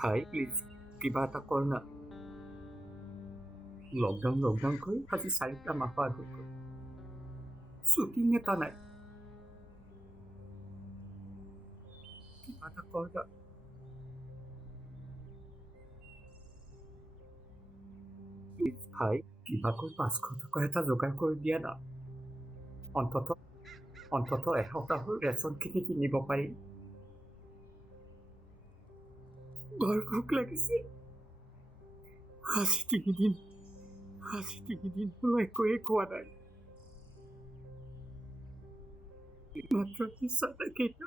ভাই প্লিজ কিবা এটা কৰ না। লকডাউন কৰি আজি 4টা মাহ পাৰ হৈ গ'ল, শ্বুটিং এটা নাই। কিবা এটা কৰ না। প্লিজ ভাই কিবাকৈ 500 টকা এটা যোগাৰ কৰি দিয়া না। অন্তত এসপ্তাহৰ ৰেচনখিনি কিনিব পাৰিম। বৰ ভোক লাগিছে। আজি তিনিদিন মই একোৱে খোৱা নাই। মাত্ৰ চাহ কেইটা।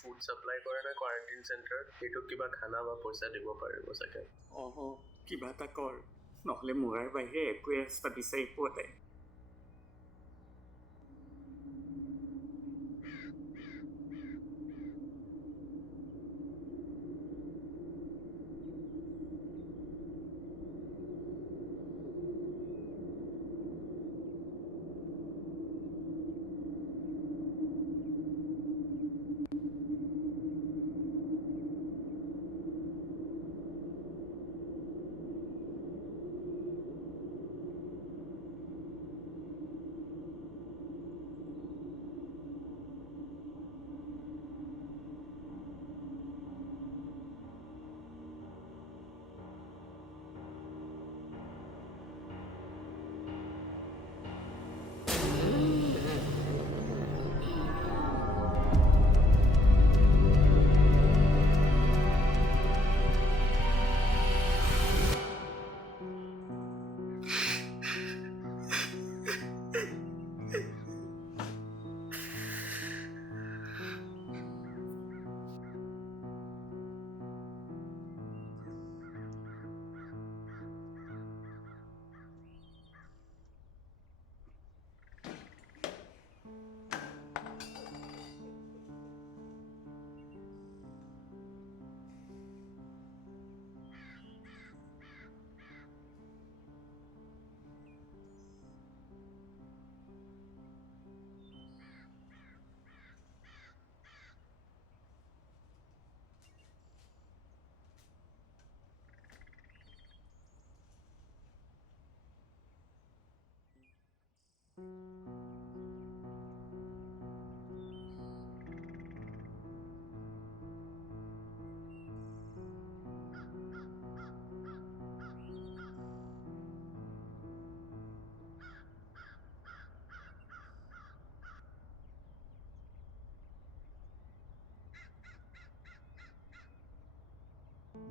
ফুড সাপ্লাই কৰে না কোৱাৰেণ্টাইন চেণ্টাৰত, সেইটো কিবা খানা বা পইচা দিব পাৰিব চাগে। কিবা এটা কৰ, নহ'লে মৰাৰ বাহিৰে একোৱে ৰাস্তা বিচাৰি পোৱা নাই।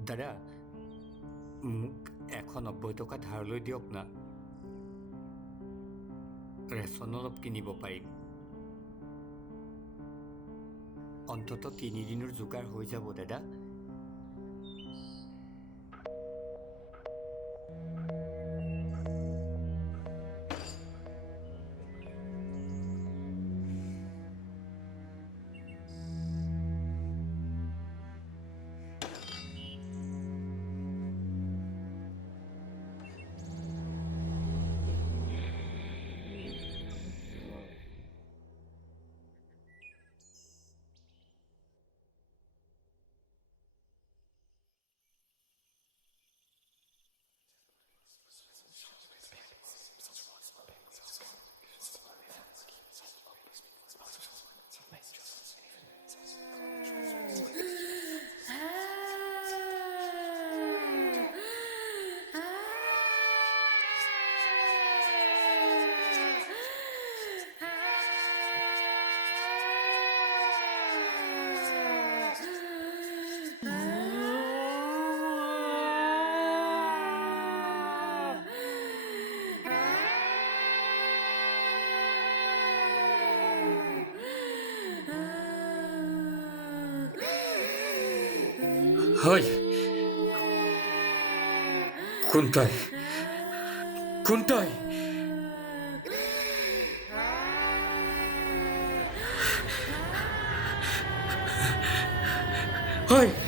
দাদা, মোক 190 টকা ধাৰলৈ দিয়ক না। ৰেচন অলপ কিনিব পাৰিম। অন্তত 3 দিনৰ যোগাৰ হৈ যাব দাদা। হয়, কোন তই? কোন তই? ঐ